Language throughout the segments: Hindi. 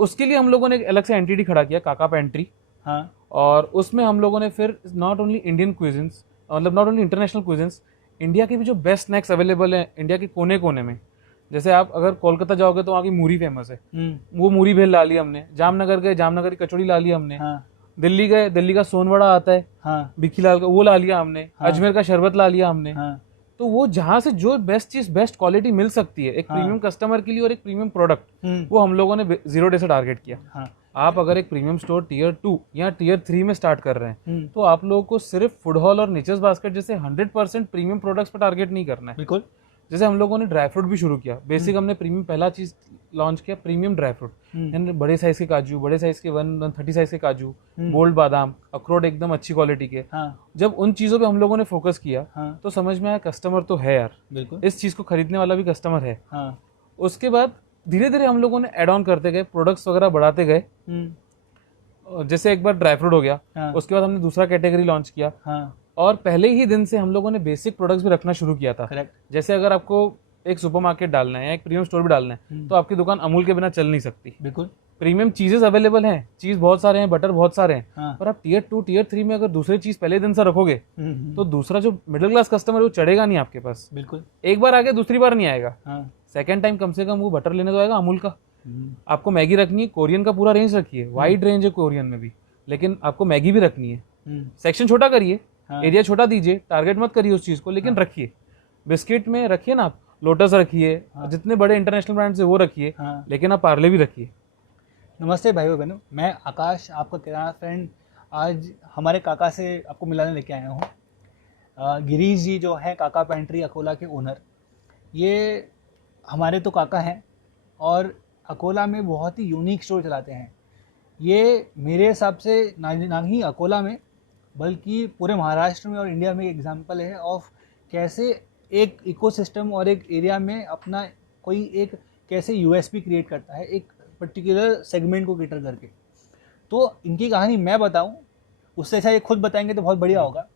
उसके लिए हम लोगों ने एक अलग से एंटिटी खड़ा किया, काका पेंट्री। हाँ, और उसमें हम लोगों ने फिर नॉट ओनली इंडियन क्विजिन्स, मतलब नॉट ओनली इंटरनेशनल क्विजिन्स, इंडिया के भी जो बेस्ट स्नैक्स अवेलेबल हैं इंडिया के कोने कोने में। जैसे आप अगर कोलकाता जाओगे तो वहाँ की मूरी फेमस है, वो मूरी भेल ला ली हमने। जामनगर गए, जामनगर की कचौड़ी ला ली हमने। हाँ, दिल्ली गए, दिल्ली का सोनवड़ा आता है, हाँ, बिखीलाल का, वो ला लिया हमने। हाँ, अजमेर का शरबत ला लिया हमने। हाँ, तो वो जहाँ से जो बेस्ट चीज, बेस्ट क्वालिटी मिल सकती है एक हाँ, प्रीमियम कस्टमर के लिए और एक प्रीमियम प्रोडक्ट, हम्म, वो हम लोगों ने 0 डे से टारगेट किया। हाँ, आप अगर एक प्रीमियम स्टोर टियर 2 या टियर 3 में स्टार्ट कर रहे हैं तो आप लोगों को सिर्फ फूड हॉल और नेचर्स बास्केट जैसे 100% प्रीमियम प्रोडक्ट्स पर टारगेट नहीं करना है। बिल्कुल। जैसे हम लोगों ने ड्राई फ्रूट भी शुरू किया। बेसिक हमने प्रीमियम पहला चीज लॉन्च किया, प्रीमियम ड्राई फ्रूट, यानी बड़े साइज के काजू, बड़े साइज के 130 साइज के काजू, गोल्ड बादाम, अखरोट एकदम अच्छी क्वालिटी के। हाँ, जब उन चीजों पे हम लोगों ने फोकस किया हाँ, तो समझ में आया कस्टमर तो है यार, बिल्कुल। इस चीज को खरीदने वाला भी कस्टमर है। हाँ, उसके बाद धीरे धीरे हम लोगों ने एड ऑन करते गए, प्रोडक्ट्स वगैरह बढ़ाते गए। जैसे एक बार ड्राई फ्रूट हो गया, हाँ, उसके बाद हमने दूसरा कैटेगरी लॉन्च किया। हाँ, और पहले ही दिन से हम लोगों ने बेसिक प्रोडक्ट्स भी रखना शुरू किया था। करेक्ट। जैसे अगर आपको एक सुपरमार्केट डालना है या एक प्रीमियम स्टोर भी डालना है तो आपकी दुकान अमूल के बिना चल नहीं सकती। बिल्कुल। प्रीमियम चीजेस अवेलेबल हैं, चीज बहुत सारे हैं, बटर बहुत सारे हैं, हाँ, पर आप टियर 2 टियर 3 में अगर दूसरी चीज पहले दिन से रखोगे तो तो दूसरा जो मिडिल क्लास कस्टमर है वो चढ़ेगा नहीं आपके पास। बिल्कुल। एक बार आ गया, दूसरी बार नहीं आएगा। हाँ, सेकंड टाइम कम से कम वो बटर लेने तो आएगा अमूल का। आपको मैगी रखनी है, कोरियन का पूरा रेंज रखिए, वाइड रेंज है कोरियन में भी, लेकिन आपको मैगी भी रखनी है। सेक्शन छोटा करिए, हाँ, एरिया छोटा दीजिए, टारगेट मत करिए उस चीज को, लेकिन रखिए। बिस्किट में रखिए ना आप लोटस रखिए, जितने बड़े इंटरनेशनल ब्रांड्स है वो रखिए, हाँ। लेकिन आप पार्ले भी रखिए। नमस्ते भाइयों बहनों, मैं आकाश, आपका किराना फ्रेंड। आज हमारे काका से आपको मिलाने लेके आया हूँ। गिरीश जी जो है काका पेंट्री अकोला के ओनर, ये हमारे तो काका हैं और अकोला में बहुत ही यूनिक स्टोर चलाते हैं। ये मेरे हिसाब से ना ही अकोला में बल्कि पूरे महाराष्ट्र में और इंडिया में एग्जाम्पल है ऑफ कैसे एक इकोसिस्टम और एक एरिया में अपना कोई एक कैसे यूएसपी क्रिएट करता है एक पर्टिकुलर सेगमेंट को कैटर करके। तो इनकी कहानी मैं बताऊं उससे अच्छा ये खुद बताएंगे तो बहुत बढ़िया होगा।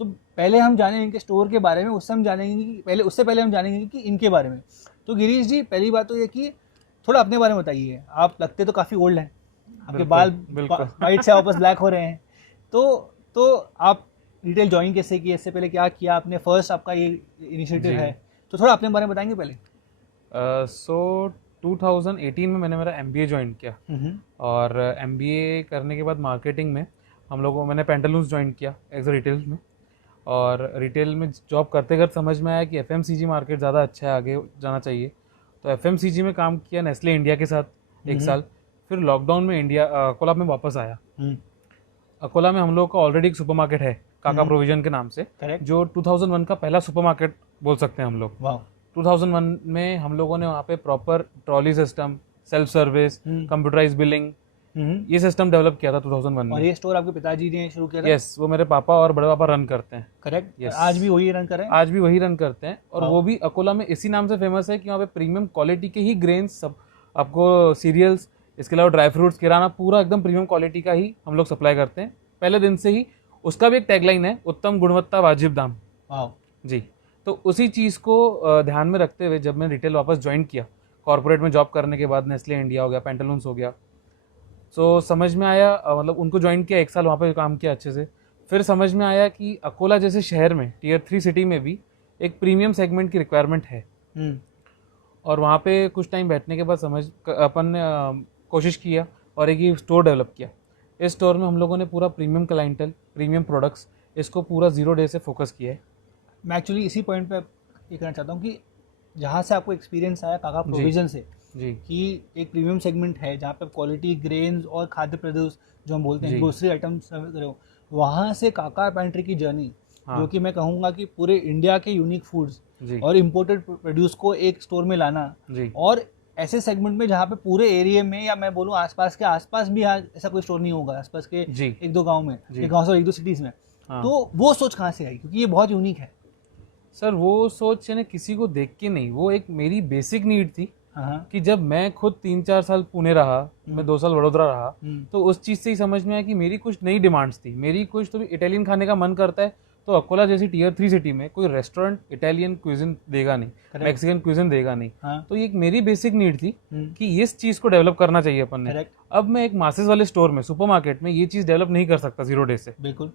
तो पहले हम जानेंगे इनके स्टोर के बारे में, उससे पहले हम जानेंगे कि इनके बारे में। तो गिरीश जी, पहली बात तो ये कि थोड़ा अपने बारे में बताइए। आप लगते तो काफ़ी ओल्ड हैं, आपके बाल वाइट से वापस ब्लैक हो रहे हैं। तो आप रिटेल ज्वाइन कैसे किए, इससे पहले क्या किया आपने, फर्स्ट आपका ये इनिशिएटिव है, तो थोड़ा अपने बारे में बताएंगे पहले। 2018 में मैंने मेरा MBA ज्वाइन किया और MBA करने के बाद मार्केटिंग में मैंने पेंटालून्स ज्वाइन किया एज अ रिटेल में। और रिटेल में जॉब करते करते समझ में आया कि FMCG मार्केट ज़्यादा अच्छा है, आगे जाना चाहिए। तो FMCG में काम किया नेस्ले इंडिया के साथ 1 साल। फिर लॉकडाउन में अकोला में वापस आया। अकोला में हम लोग का ऑलरेडी एक सुपरमार्केट है काका प्रोविजन के नाम से, जो 2001 का पहला सुपरमार्केट बोल सकते हैं हम लोग। 2001 में हम लोगों ने वहाँ पे proper trolley system, self service, computerize billing, ये सिस्टम डेवलप किया था 2001 में। और ये स्टोर आपके पिताजी ने शुरू किया था? यस, वो मेरे पापा और बड़े पापा रन करते हैं। करेक्ट। Yes. आज भी वही रन कर रहे हैं? आज भी वही रन करते हैं। और वो भी अकोला में इसी नाम से फेमस है कि वहाँ पे प्रीमियम क्वालिटी के ही ग्रेन्स, सब आपको सीरियल्स, इसके अलावा ड्राई फ्रूट्स, किराना पूरा एकदम प्रीमियम क्वालिटी का ही हम लोग सप्लाई करते हैं पहले दिन से ही। उसका भी एक टैगलाइन है, उत्तम गुणवत्ता वाजिब दाम। जी। तो उसी चीज़ को ध्यान में रखते हुए जब मैं रिटेल वापस ज्वाइन किया, कॉर्पोरेट में जॉब करने के बाद नेस्ले इंडिया हो गया, पेंटालून्स हो गया, तो समझ में आया, मतलब उनको ज्वाइन किया, 1 साल वहाँ पे काम किया अच्छे से। फिर समझ में आया कि अकोला जैसे शहर में टियर 3 सिटी में भी एक प्रीमियम सेगमेंट की रिक्वायरमेंट है। और वहाँ पे कुछ टाइम बैठने के बाद अपन ने कोशिश किया और एक ही स्टोर डेवलप किया। इस स्टोर में हम लोगों ने पूरा प्रीमियम क्लाइंटल, प्रीमियम प्रोडक्ट्स, इसको पूरा 0 डे से फोकस किया है। मैं एक्चुअली इसी पॉइंट पे ये कहना चाहता हूँ कि जहाँ से आपको एक्सपीरियंस आया काका प्रोविजन से जी, कि एक प्रीमियम सेगमेंट है जहाँ पे क्वालिटी ग्रेन्स और खाद्य प्रोड्यूस जो हम बोलते हैं ग्रोसरी आइटम्स करो, वहाँ से काका पेंट्री की जर्नी, जो कि मैं कहूँगा कि पूरे इंडिया के यूनिक फूड्स और इम्पोर्टेड प्रोड्यूस को एक स्टोर में लाना, और ऐसे सेगमेंट में जहाँ पे पूरे एरिया में, या मैं बोलूँ आसपास भी ऐसा कोई स्टोर नहीं होगा, आसपास के 1-2 गाँव में, एक गाँव से 1-2 सिटीज़ में। तो वो सोच कहाँ से आई, क्योंकि ये बहुत यूनिक है? सर वो सोच यानी किसी को देख के नहीं, वो एक मेरी बेसिक नीड थी कि जब मैं खुद 3-4 साल पुणे रहा, मैं 2 साल वडोदरा रहा, तो उस चीज़ से ही समझ में आया कि मेरी कुछ नई डिमांड्स थी। मेरी कुछ तो भी इटालियन खाने का मन करता है तो अकोला जैसी टियर 3 सिटी में कोई रेस्टोरेंट इटालियन क्विजिन देगा नहीं, मैक्सिकन क्विजिन देगा नहीं। हाँ। तो ये एक मेरी बेसिक नीड थी कि इस चीज़ को डेवलप करना चाहिए अपन ने। Correct. अब मैं एक मासेस वाले स्टोर में, सुपरमार्केट में ये चीज़ डेवलप नहीं कर सकता 0 डे से। बिल्कुल।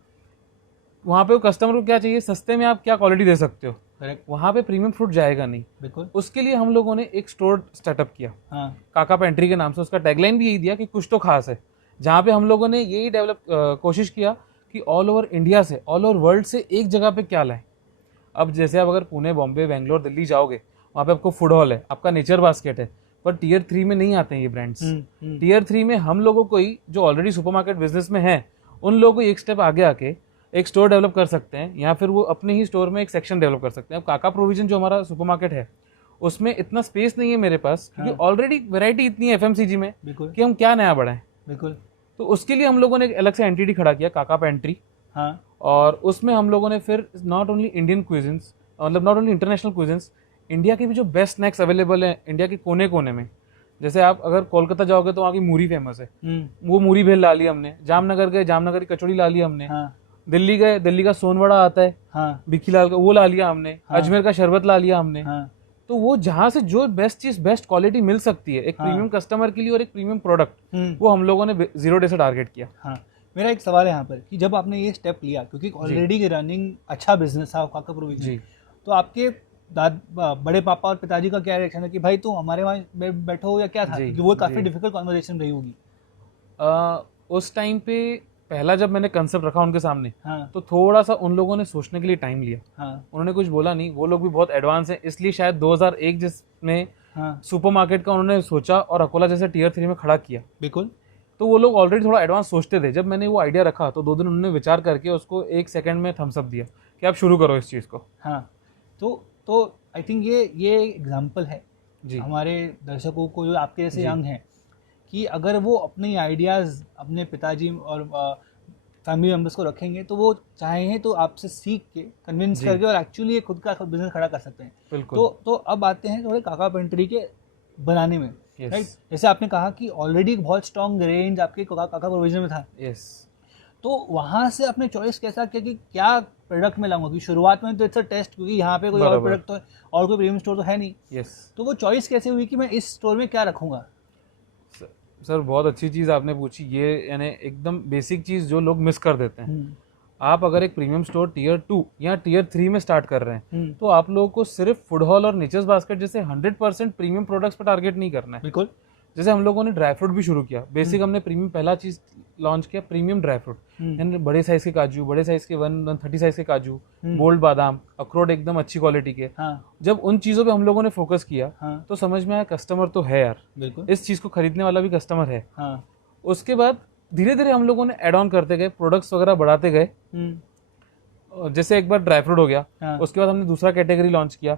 वहाँ पे वो कस्टमर को क्या चाहिए, सस्ते में आप क्या क्वालिटी दे सकते हो, करेक्ट। वहाँ पे प्रीमियम फ्रूट जाएगा नहीं। बिल्कुल। उसके लिए हम लोगों ने एक स्टोर स्टार्टअप किया, हाँ। काका पेंट्री के नाम से। उसका टैगलाइन भी यही दिया कि कुछ तो खास है, जहाँ पे हम लोगों ने यही डेवलप कोशिश किया कि ऑल ओवर इंडिया से, ऑल ओवर वर्ल्ड से एक जगह पे क्या लाएं। अब जैसे आप अगर पुणे, बॉम्बे, बेंगलोर, दिल्ली जाओगे, वहाँ पे आपको फूड हॉल है, आपका नेचर बास्केट है, पर टियर 3 में नहीं आते हैं ये ब्रांड्स। टियर 3 में हम लोगों को ही, जो ऑलरेडी सुपरमार्केट बिजनेस में है, उन लोगों को एक स्टेप आगे आके एक स्टोर डेवलप कर सकते हैं, या फिर वो अपने ही स्टोर में एक सेक्शन डेवलप कर सकते हैं। अब काका प्रोविजन जो हमारा सुपरमार्केट है, उसमें इतना स्पेस नहीं है मेरे पास, क्योंकि ऑलरेडी वैरायटी इतनी है एफएमसीजी में कि हम क्या नया बढ़ाएं। बिल्कुल। तो उसके लिए हम लोगों ने एक अलग से एंटिटी खड़ा किया, काका पेंट्री। हाँ। और उसमें हम लोगों ने फिर नॉट ओनली इंडियन क्विजिन्स, मतलब नॉट ओनली इंटरनेशनल क्विजिन्स, इंडिया के भी जो बेस्ट स्नैक्स अवेलेबल हैं इंडिया के कोने कोने में। जैसे आप अगर कोलकाता जाओगे तो वहाँ की मूरी फेमस है, वो मूरी भेल ला ली हमने। जामनगर गए, जामनगर की कचौड़ी ला ली हमने। हाँ। दिल्ली गए, दिल्ली का सोनवड़ा आता है, हाँ। बिखीलाल का, वो ला लिया हमने। हाँ। अजमेर का शरबत ला लिया हमने। हाँ। तो वो जहाँ से जो बेस्ट चीज, बेस्ट क्वालिटी मिल सकती है एक प्रीमियम कस्टमर के लिए और एक प्रीमियम प्रोडक्ट, वो हम लोगों ने 0 डे से टारगेट किया। हाँ। मेरा एक सवाल है यहाँ पर कि जब आपने ये स्टेप लिया, क्योंकि ऑलरेडी रनिंग अच्छा बिजनेस था काका प्रोविजन, तो आपके बड़े पापा और पिताजी का क्या रिएक्शन है कि भाई तुम हमारे वहाँ बैठो, या क्या था? क्योंकि वो काफी डिफिकल्ट कॉन्वर्सेशन रही होगी उस टाइम पे। पहला जब मैंने कंसेप्ट रखा उनके सामने, हाँ। तो थोड़ा सा उन लोगों ने सोचने के लिए टाइम लिया। हाँ। उन्होंने कुछ बोला नहीं, वो लोग भी बहुत एडवांस हैं, इसलिए शायद 2001 जिसमें सुपरमार्केट का उन्होंने सोचा और अकोला जैसे टियर 3 में खड़ा किया। बिल्कुल। तो वो लोग ऑलरेडी थोड़ा एडवांस सोचते थे। जब मैंने वो आइडिया रखा तो 2 दिन उन्होंने विचार करके उसको 1 सेकंड में थम्स अप दिया कि आप शुरू करो इस चीज़ को। हाँ। तो आई थिंक ये एग्जाम्पल है जी, हमारे दर्शकों को, जो आपके जैसे यंग हैं, कि अगर वो अपने आइडियाज़ अपने पिताजी और फैमिली मेम्बर्स को रखेंगे, तो वो चाहें तो आपसे सीख के, कन्विंस करके, और एक्चुअली खुद का बिजनेस खड़ा कर सकते हैं। बिल्कुल। तो अब आते हैं थोड़े काका पेंट्री के बनाने में। राइट। जैसे आपने कहा कि ऑलरेडी बहुत स्ट्रॉन्ग रेंज आपके काका प्रोविजन में था। यस। तो वहाँ से आपने चॉइस कैसा किया कि क्या प्रोडक्ट में लाऊंगा? क्योंकि शुरुआत में तो इट्स अ टेस्ट, क्योंकि यहाँ पे कोई और प्रोडक्ट तो और कोई प्रीमियम स्टोर तो है नहीं। यस। तो वो चॉइस कैसे हुई कि मैं इस स्टोर में क्या रखूँगा? सर बहुत अच्छी चीज़ आपने पूछी। ये यानी एकदम बेसिक चीज़ जो लोग मिस कर देते हैं। आप अगर एक प्रीमियम स्टोर टियर 2 या टियर 3 में स्टार्ट कर रहे हैं, तो आप लोगों को सिर्फ फूड हॉल और नेचर्स बास्केट जैसे 100% प्रीमियम प्रोडक्ट्स पर टारगेट नहीं करना है। बिल्कुल। जैसे हम लोगों ने ड्राई फ्रूट भी शुरू किया। बेसिक हमने प्रीमियम पहला चीज लॉन्च किया, प्रीमियम ड्राई फ्रूट, यानी बड़े साइज के काजू, बड़े साइज के 130 साइज के काजू, बोल्ड बादाम, अखरोट एकदम अच्छी क्वालिटी के। जब उन चीज़ों पे हम लोगों ने फोकस किया, तो समझ में आया कस्टमर तो है यार, बिल्कुल, इस चीज़ को खरीदने वाला भी कस्टमर है। उसके बाद धीरे धीरे हम लोगों ने एड ऑन करते गए, प्रोडक्ट्स वगैरह बढ़ाते गए। जैसे एक बार ड्राई फ्रूट हो गया, उसके बाद हमने दूसरा कैटेगरी लॉन्च किया,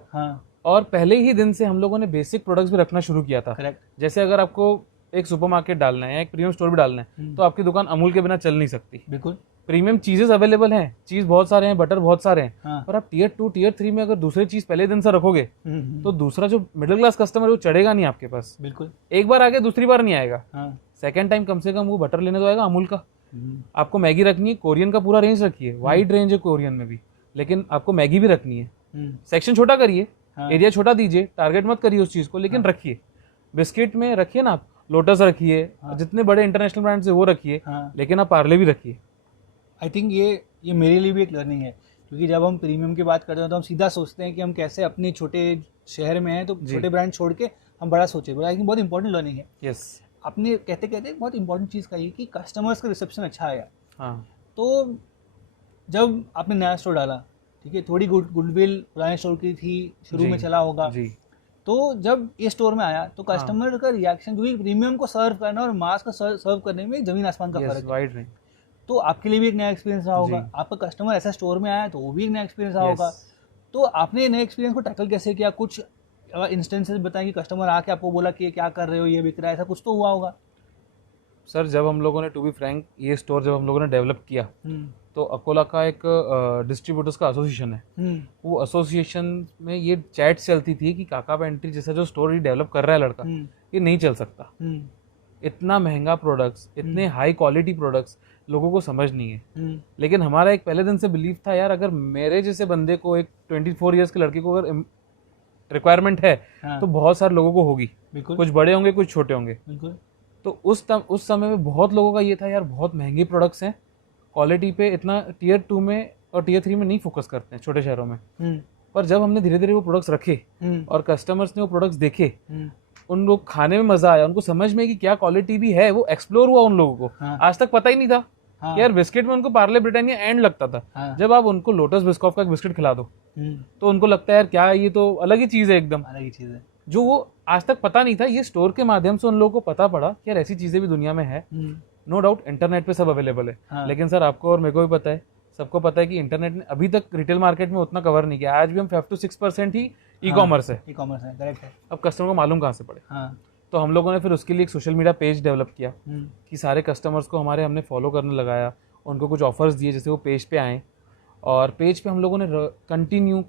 और पहले ही दिन से हम लोगों ने बेसिक प्रोडक्ट्स भी रखना शुरू किया था। करेक्ट। जैसे अगर आपको एक सुपरमार्केट डालना है या एक प्रीमियम स्टोर भी डालना है, तो आपकी दुकान अमूल के बिना चल नहीं सकती। बिल्कुल। प्रीमियम चीजेस अवेलेबल हैं, चीज बहुत सारे हैं, बटर बहुत सारे हैं, और आप टियर 2 टियर 3 में अगर दूसरी चीज पहले दिन से रखोगे, तो दूसरा जो मिडिल क्लास कस्टमर है वो चढ़ेगा नहीं आपके पास। बिल्कुल। एक बार आगे दूसरी बार नहीं आएगा, सेकंड टाइम कम से कम वो बटर लेने तो आएगा अमूल का। आपको मैगी रखनी है, कोरियन का पूरा रेंज रखिए, वाइड रेंज है कोरियन में भी, लेकिन आपको मैगी भी रखनी है। सेक्शन छोटा करिए, एरिया छोटा दीजिए, टारगेट मत करिए उस चीज को, लेकिन रखिए। बिस्किट में रखिए ना आप लोटस रखिए, जितने बड़े इंटरनेशनल ब्रांड्स है वो रखिए, लेकिन आप पार्ले भी रखिए। आई थिंक ये मेरे लिए भी एक लर्निंग है, क्योंकि जब हम प्रीमियम की बात करते हैं तो हम सीधा सोचते हैं कि हम कैसे अपने छोटे शहर में हैं तो छोटे ब्रांड छोड़ के हम बड़ा सोचे, बट आई थिंक बहुत इंपॉर्टेंट लर्निंग है। यस। आपने कहते कहते बहुत इंपॉर्टेंट चीज़ कही कि कस्टमर्स का रिसेप्शन अच्छा आया। हाँ। तो जब आपने नया स्टोर डाला, ठीक है, थोड़ी गुडविल पुराने स्टोर की थी, शुरू में चला होगा जी। तो जब ये स्टोर में आया तो कस्टमर का रिएक्शन, क्योंकि प्रीमियम को सर्व करना और मास को सर्व करने में जमीन आसमान का फर्क है, तो आपके लिए भी एक नया एक्सपीरियंस रहा होगा। आपका कस्टमर ऐसा स्टोर में आया तो वो भी एक नया एक्सपीरियंस रहा होगा। तो आपने नए एक्सपीरियंस को टैकल कैसे किया? कुछ इंस्टेंसेस बताएं कि कस्टमर आके आपको बोला कि क्या कर रहे हो, ये बिक रहा है, ऐसा कुछ तो हुआ होगा। सर जब हम लोगों ने, टू बी फ्रैंक, ये स्टोर जब हम लोगों ने डेवलप किया, तो अकोला का एक डिस्ट्रीब्यूटर्स का एसोसिएशन है, वो एसोसिएशन में ये चैट चलती थी कि काका पेंट्री जैसा जो स्टोर डेवलप कर रहा है लड़का, ये नहीं चल सकता, इतना महंगा प्रोडक्ट्स, इतने हाई क्वालिटी प्रोडक्ट्स लोगों को समझ नहीं है। लेकिन हमारा एक पहले दिन से बिलीव था यार, अगर मेरे जैसे बंदे को, एक 24 इयर्स के लड़के को अगर रिक्वायरमेंट है तो बहुत सारे लोगों को होगी। बिल्कुल कुछ बड़े होंगे, कुछ छोटे होंगे। बिल्कुल। तो उस समय में बहुत लोगों का ये था यार, बहुत महंगे प्रोडक्ट्स हैं, क्वालिटी पे इतना टियर 2 में और टियर 3 में नहीं फोकस करते हैं छोटे शहरों में। पर जब हमने धीरे धीरे वो प्रोडक्ट्स रखे और कस्टमर्स ने वो प्रोडक्ट्स देखे, उन लोग खाने में मजा आया, उनको समझ में कि क्या क्वालिटी भी है, वो एक्सप्लोर हुआ उन लोगों को। आज तक पता ही नहीं था कि यार बिस्किट में उनको पार्ले ब्रिटानिया एंड लगता था। जब आप उनको लोटस बिस्कॉफ का बिस्किट खिला दो तो उनको लगता है यार क्या, ये तो अलग ही चीज है, एकदम अलग ही चीज है, जो वो आज तक पता नहीं था। ये स्टोर के माध्यम से उन लोगों को पता पड़ा कि यार ऐसी चीजें भी दुनिया में है। नो डाउट इंटरनेट पे सब अवेलेबल है, लेकिन सर आपको और मेरे को भी पता है, सबको पता है कि इंटरनेट ने अभी तक रिटेल मार्केट में उतना कवर नहीं किया। आज भी हम 5 to 6% ही ई कॉमर्स है। करेक्ट है। अब कस्टमर को मालूम कहाँ से पड़े। तो हम लोगों ने फिर उसके लिए एक सोशल मीडिया पेज डेवलप किया कि सारे कस्टमर्स को हमने फॉलो करने लगाया, उनको कुछ ऑफर्स दिए जैसे वो पेज पे आएँ, और पेज पे हम लोगों ने कंटिन्यू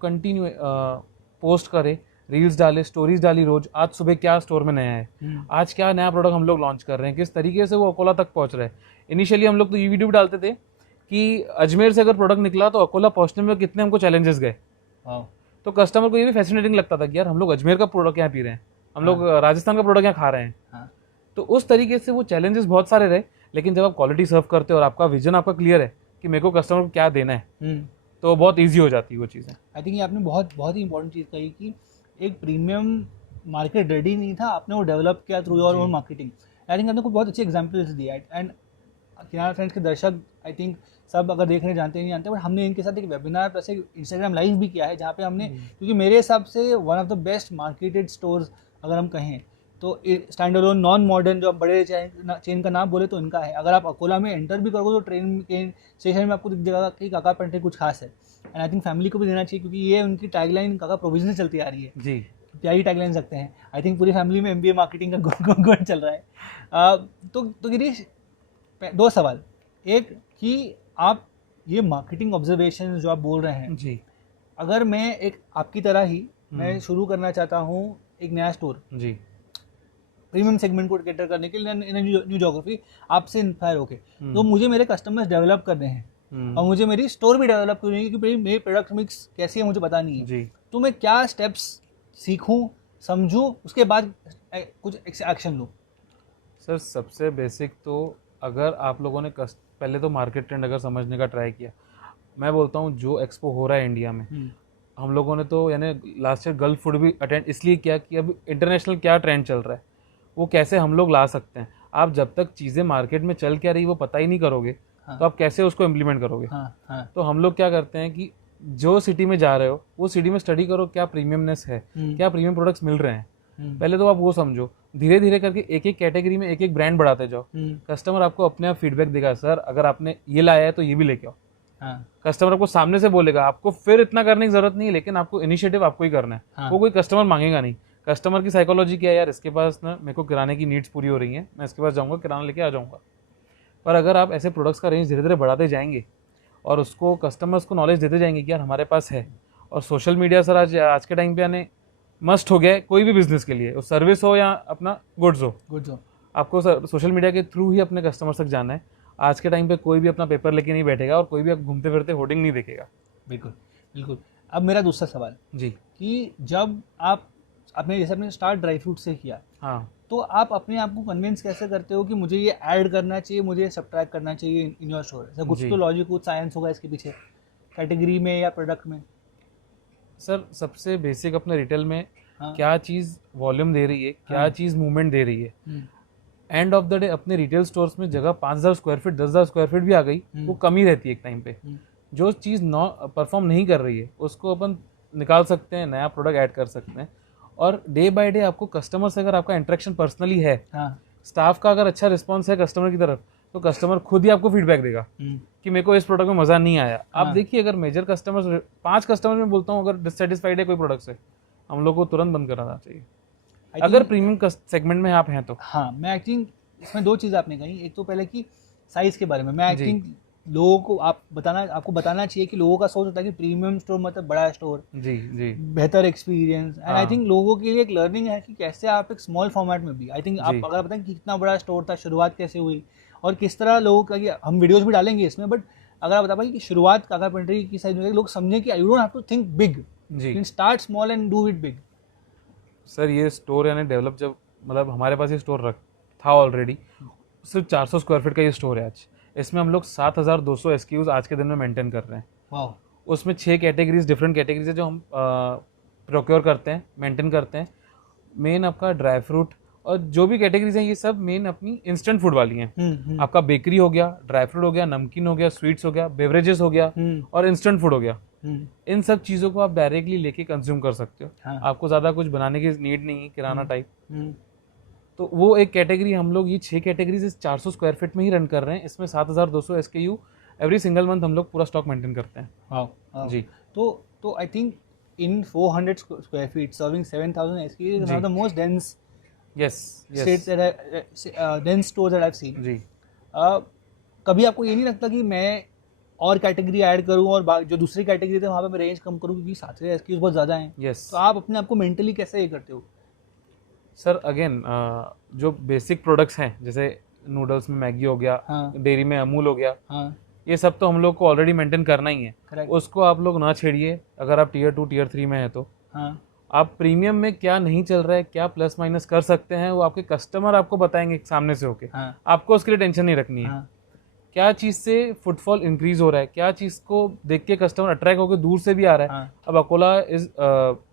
पोस्ट करे, रील्स डाले, स्टोरीज डाली रोज। आज सुबह क्या स्टोर में नया है, आज क्या नया प्रोडक्ट हम लोग लॉन्च कर रहे हैं, किस तरीके से वो अकोला तक पहुंच रहे हैं। इनिशियली हम लोग तो ये वीडियो भी डालते थे कि अजमेर से अगर प्रोडक्ट निकला तो अकोला पहुंचने में कितने हमको चैलेंजेस गए। तो कस्टमर को ये भी फैसिनेटिंग लगता था कि यार हम लोग अजमेर का प्रोडक्ट यहाँ पी रहे हैं, हम लोग राजस्थान का प्रोडक्ट यहाँ खा रहे हैं। तो उस तरीके से वो चैलेंजेस बहुत सारे रहे। लेकिन जब आप क्वालिटी सर्व करते हो और आपका विजन आपका क्लियर है कि मेरे को कस्टमर को क्या देना है, तो बहुत ईजी हो जाती है वो चीज़ें। आई थिंक ये आपने बहुत ही इंपॉर्टेंट चीज़ कही कि एक प्रीमियम मार्केट रेडी नहीं था, आपने वो डेवलप किया through your own marketing. I think आपने को बहुत अच्छे एग्जांपल्स दिया। एंड किनारा फ्रेंड्स के दर्शक आई थिंक सब अगर देख रहे जानते नहीं जानते, बट हमने इनके साथ एक वेबिनार प्लस एक इंस्टाग्राम लाइव भी किया है, जहाँ पे हमने, क्योंकि मेरे हिसाब से one of the best marketed stores अगर हम कहें तो स्टैंड अलोन नॉन मॉडर्न, जो आप बड़े चेन का नाम बोले तो इनका है। अगर आप अकोला में एंटर भी करोगे तो ट्रेन के स्टेशन में आपको दिख जाएगा कि काका पेंट्री कुछ खास है। एंड आई थिंक फैमिली को भी देना चाहिए, क्योंकि ये उनकी टैगलाइन काका प्रोविजन से चलती आ रही है जी। प्यारी टैगलाइन सकते हैं। आई थिंक पूरी फैमिली में MBA मार्केटिंग का गुण चल रहा है। तो गिरीश, 2 सवाल। एक कि आप ये मार्केटिंग ऑब्जर्वेशन जो आप बोल रहे हैं जी, अगर मैं एक आपकी तरह ही मैं शुरू करना चाहता हूँ एक नया स्टोर जी, प्रीमियम सेगमेंट को कैटर करने के लिए न्यू ज्योग्राफी आपसे इंस्पायर होके, तो मुझे मेरे कस्टमर्स डेवलप करने हैं और मुझे मेरी स्टोर भी डेवलप करनी है, क्योंकि मेरी प्रोडक्ट मिक्स कैसी है मुझे पता नहीं है। जी। तो मैं क्या स्टेप्स सीखूं, समझूं, उसके बाद कुछ एक्शन लूं? सर सबसे बेसिक तो अगर आप लोगों ने पहले तो मार्केट ट्रेंड अगर समझने का ट्राई किया, मैं बोलता हूँ जो एक्सपो हो रहा है इंडिया में, हम लोगों ने तो यानी लास्ट ईयर गल्फ फूड भी अटेंड इसलिए किया कि अब इंटरनेशनल क्या ट्रेंड चल रहा है, वो कैसे हम लोग ला सकते हैं। आप जब तक चीज़ें मार्केट में चल क्या रही वो पता ही नहीं करोगे, तो आप कैसे उसको इम्प्लीमेंट करोगे। तो हम लोग क्या करते हैं कि जो सिटी में जा रहे हो वो सिटी में स्टडी करो, क्या प्रीमियमनेस है, क्या प्रीमियम प्रोडक्ट्स मिल रहे हैं। पहले तो आप वो समझो, धीरे धीरे करके एक एक कैटेगरी में एक एक ब्रांड बढ़ाते जाओ। कस्टमर आपको अपने आप फीडबैक देगा, सर अगर आपने ये लाया है तो ये भी लेके आओ। कस्टमर आपको सामने से बोलेगा, आपको फिर इतना करने की जरूरत नहीं है, लेकिन आपको इनिशिएटिव आपको ही करना है। वो कोई कस्टमर मांगेगा नहीं। कस्टमर की साइकोलॉजी क्या है, यार इसके पास ना मेरे को किराने की नीड्स पूरी हो रही हैं, मैं इसके पास जाऊँगा किराना लेके आ जाऊँगा। पर अगर आप ऐसे प्रोडक्ट्स का रेंज धीरे धीरे बढ़ाते जाएंगे और उसको कस्टमर्स को नॉलेज देते जाएंगे कि यार हमारे पास है, और सोशल मीडिया सर आज के टाइम पे आने मस्ट हो गया है कोई भी बिजनेस के लिए, उस सर्विस हो या अपना गुड्स हो, आपको सोशल मीडिया के थ्रू ही अपने कस्टमर्स तक जाना है। आज के टाइम पे कोई भी अपना पेपर लेके नहीं बैठेगा और कोई भी आप घूमते फिरते होर्डिंग नहीं देखेगा। बिल्कुल बिल्कुल। अब मेरा दूसरा सवाल जी, कि जब आपने जैसे अपने स्टार्ट ड्राई फ्रूट से किया, हाँ, तो आप अपने आप को कन्विंस कैसे करते हो कि मुझे ये ऐड करना चाहिए, मुझे सब्ट्रैक्ट करना चाहिए इन योर स्टोर? ऐसा कुछ तो लॉजिक, कुछ साइंस होगा इसके पीछे, कैटेगरी में या प्रोडक्ट में? सर सबसे बेसिक अपने रिटेल में क्या चीज़ वॉल्यूम दे रही है, क्या चीज़ मूवमेंट दे रही है। एंड ऑफ द डे अपने रिटेल स्टोर्स में जगह 5000 स्क्वायर फीट 10,000 स्क्वायर फीट भी आ गई, वो कमी रहती है एक टाइम पे। जो चीज़ परफॉर्म नहीं कर रही है उसको अपन निकाल सकते हैं, नया प्रोडक्ट ऐड कर सकते हैं। और डे बाय डे आपको कस्टमर से अगर आपका इंटरेक्शन पर्सनली है, स्टाफ का अगर अच्छा रिस्पॉन्स है कस्टमर की तरफ, तो कस्टमर खुद ही आपको फीडबैक देगा कि मेरे को इस प्रोडक्ट में मज़ा नहीं आया। आप देखिए अगर मेजर कस्टमर्स 5 कस्टमर में बोलता हूँ अगर डिससेटिस्फाइड है कोई प्रोडक्ट से, हम लोग को तुरंत बंद कराना चाहिए अगर प्रीमियम सेगमेंट में आप हैं तो। हाँ, मैं आई थिंक इसमें 2 चीज़ आपने कही। एक तो पहले कि साइज़ के बारे में, मैं आई थिंक लोगों को आपको बताना चाहिए कि लोगों का सोच होता है कि प्रीमियम स्टोर मतलब बड़ा स्टोर, जी जी बेहतर एक्सपीरियंस, एंड आई हाँ। थिंक लोगों के लिए एक लर्निंग है कि कैसे आप एक स्मॉल फॉर्मेट में भी, आई थिंक आप जी अगर बताएं कि कितना बड़ा स्टोर था, शुरुआत कैसे हुई और किस तरह लोगों का, कि हम वीडियोस भी डालेंगे इसमें, बट अगर आप बता पाए कि शुरुआत काका पेंट्री की साइड में लोग समझें कि you don't have to think big, जी you start small and do it big. Sir, ये स्टोर यानी डेवलप जब मतलब हमारे पास ये स्टोर रख था ऑलरेडी, सिर्फ 400 स्क्वायर फीट का ये स्टोर है आज। इसमें हम लोग 7200 एसक्यूज आज के दिन में मेंटेन कर रहे हैं। वाह। उसमें 6 कैटेगरीज, डिफरेंट कैटेगरीज है जो हम प्रोक्योर करते हैं, मेंटेन करते हैं। मेन आपका ड्राई फ्रूट और जो भी कैटेगरीज हैं ये सब मेन अपनी इंस्टेंट फूड वाली हैं। आपका बेकरी हो गया, ड्राई फ्रूट हो गया, नमकीन हो गया, स्वीट्स हो गया, बेवरेजेस हो गया और इंस्टेंट फूड हो गया। इन सब चीज़ों को आप डायरेक्टली लेके कंज्यूम कर सकते हो। हाँ। आपको ज़्यादा कुछ बनाने की नीड नहीं है, किराना टाइप। हम्म। तो वो एक कैटेगरी हम लोग, ये 6 कैटेगरीज इस 400 स्क्वायर फीट में ही रन कर रहे हैं। इसमें 7200 SKU एवरी सिंगल मंथ हम लोग पूरा स्टॉक मेंटेन करते हैं। वाह। जी। तो I think in 400 square feet serving 7000 SKUs is one of the most dense yes states yes that dense stores that I've seen. जी। कभी आपको ये नहीं लगता कि मैं और कैटेगरी ऐड करूं और जो दूसरी कैटेगरी थे वहाँ पे मैं रेंज कम करूं, क्योंकि 700 SKUs बहुत ज़्यादा हैं? यस तो आप अपने आप को मेंटली कैसे ये करते हो? सर, अगेन जो बेसिक प्रोडक्ट्स हैं जैसे नूडल्स में मैगी हो गया, हाँ। डेयरी में अमूल हो गया, हाँ। ये सब तो हम लोग को ऑलरेडी मेंटेन करना ही है। Correct. उसको आप लोग ना छेड़िए। अगर आप टीयर 2 टीयर 3 में है तो हाँ। आप प्रीमियम में क्या नहीं चल रहा है, क्या प्लस माइनस कर सकते हैं, वो आपके कस्टमर आपको बताएंगे सामने से होके। हाँ। आपको उसके लिए टेंशन नहीं रखनी है। हाँ। क्या चीज़ से फुटफॉल इंक्रीज हो रहा है, क्या चीज़ को देख के कस्टमर अट्रैक्ट होकर दूर से भी आ रहा है। हाँ। अब अकोला